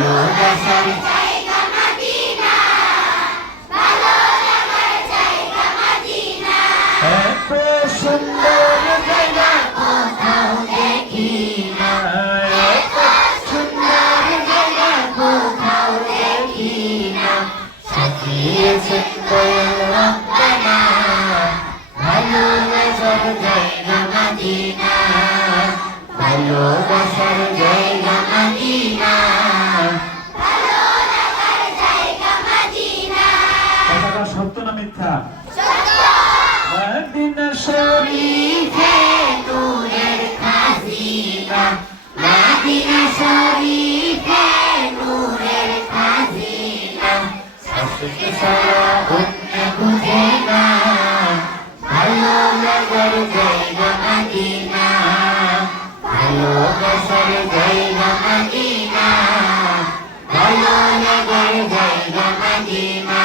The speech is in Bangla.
ভালোবাসার জায়গা মদিনা, ভালো লাগার জায়গা মদিনা। এত সুন্দর জায়গা কোথাও দেখি না, এত সুন্দর জায়গা কোথাও দেখি না। সাজিয়েছেন দয়াল রব্বানা, ভালোবাসার জায়গা মদিনা, ভালোবাসার জায়গা মদিনা, ভালো লাগার জায়গা মদিনা। কথাটা সত্য না মিথ্যা? সত্য। মদিনা শরীফে নূরের খাজিনা, মদিনা শরীফে নূরের খাজিনা। শাসকে সারা অন্য বুঝে না, ভালো লাগার জায়গা মদিনা, ভালোবাসার জায়গা মদিনা, ভালো লাগার জায়গা মদিনা।